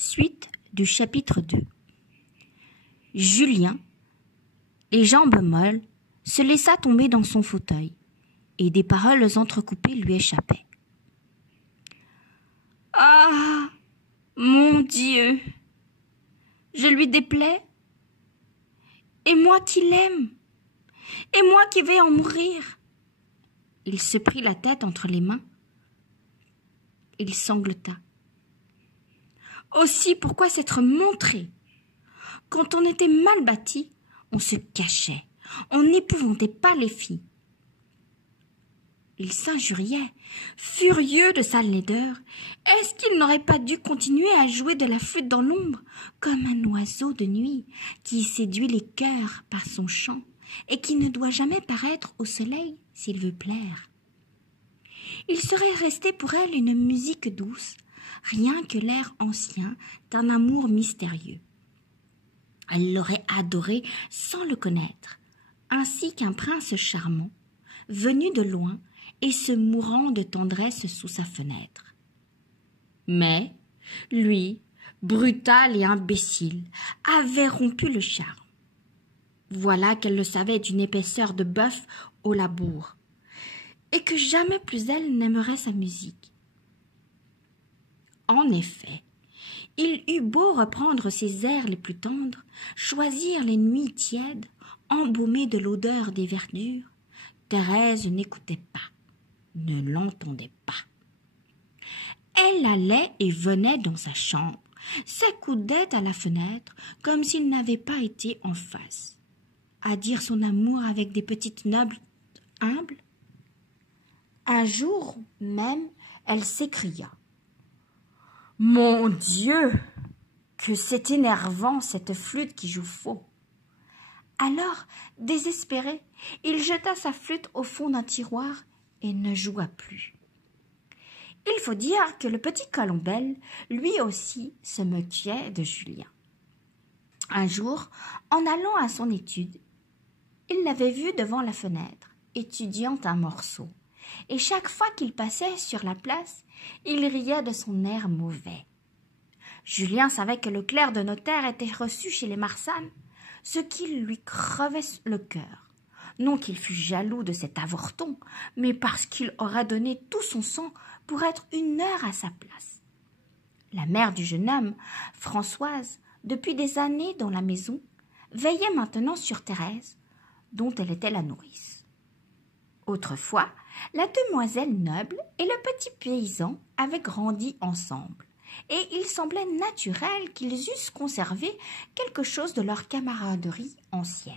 Suite du chapitre 2. Julien, les jambes molles, se laissa tomber dans son fauteuil, et des paroles entrecoupées lui échappaient. « Ah, mon Dieu, je lui déplais, et moi qui l'aime, et moi qui vais en mourir. » Il se prit la tête entre les mains. Il sanglota. Aussi, pourquoi s'être montré? Quand on était mal bâti, on se cachait, on n'épouvantait pas les filles. Il s'injuriait, furieux de sa laideur. Est-ce qu'il n'aurait pas dû continuer à jouer de la flûte dans l'ombre, comme un oiseau de nuit qui séduit les cœurs par son chant et qui ne doit jamais paraître au soleil s'il veut plaire? Il serait resté pour elle une musique douce, rien que l'air ancien d'un amour mystérieux. Elle l'aurait adoré sans le connaître, ainsi qu'un prince charmant, venu de loin et se mourant de tendresse sous sa fenêtre. Mais, lui, brutal et imbécile, avait rompu le charme. Voilà qu'elle le savait d'une épaisseur de bœuf au labour, et que jamais plus elle n'aimerait sa musique. En effet, il eut beau reprendre ses airs les plus tendres, choisir les nuits tièdes, embaumées de l'odeur des verdures, Thérèse n'écoutait pas, ne l'entendait pas. Elle allait et venait dans sa chambre, s'accoudait à la fenêtre comme s'il n'avait pas été en face, à dire son amour avec des petites notes humbles. Un jour même, elle s'écria: « Mon Dieu, que c'est énervant cette flûte qui joue faux !» Alors, désespéré, il jeta sa flûte au fond d'un tiroir et ne joua plus. Il faut dire que le petit Colombel, lui aussi, se moquait de Julien. Un jour, en allant à son étude, il l'avait vu devant la fenêtre, étudiant un morceau, et chaque fois qu'il passait sur la place, il riait de son air mauvais. Julien savait que le clerc de notaire était reçu chez les Marsanne, ce qui lui crevait le cœur. Non qu'il fût jaloux de cet avorton, mais parce qu'il aurait donné tout son sang pour être une heure à sa place. La mère du jeune homme, Françoise, depuis des années dans la maison, veillait maintenant sur Thérèse, dont elle était la nourrice. Autrefois, la demoiselle noble et le petit paysan avaient grandi ensemble, et il semblait naturel qu'ils eussent conservé quelque chose de leur camaraderie ancienne.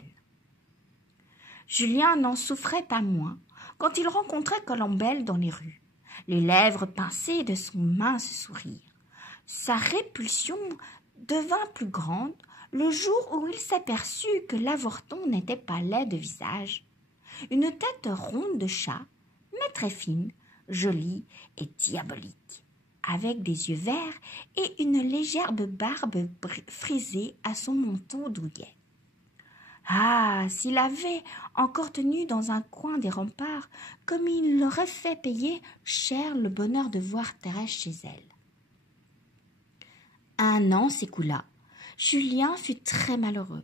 Julien n'en souffrait pas moins quand il rencontrait Colombel dans les rues, les lèvres pincées de son mince sourire. Sa répulsion devint plus grande le jour où il s'aperçut que l'avorton n'était pas laid de visage. Une tête ronde de chat, mais très fine, jolie et diabolique, avec des yeux verts et une légère barbe frisée à son menton douillet. Ah, s'il avait encore tenu dans un coin des remparts, comme il l'aurait fait payer cher le bonheur de voir Thérèse chez elle. Un an s'écoula. Julien fut très malheureux.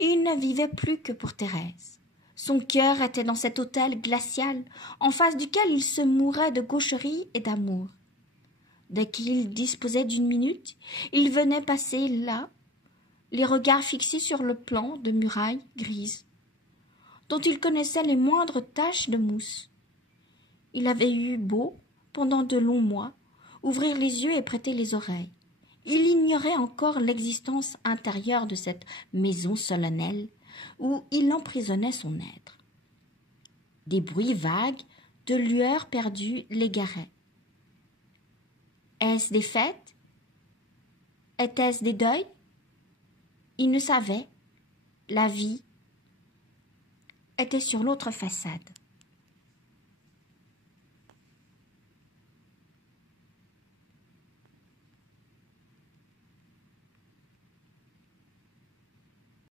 Il ne vivait plus que pour Thérèse. Son cœur était dans cet hôtel glacial, en face duquel il se mourait de gaucherie et d'amour. Dès qu'il disposait d'une minute, il venait passer là, les regards fixés sur le plan de muraille grise, dont il connaissait les moindres taches de mousse. Il avait eu beau, pendant de longs mois, ouvrir les yeux et prêter les oreilles. Il ignorait encore l'existence intérieure de cette maison solennelle où il emprisonnait son être. Des bruits vagues, de lueurs perdues l'égaraient. Est-ce des fêtes? Était-ce des deuils? Il ne savait. La vie était sur l'autre façade.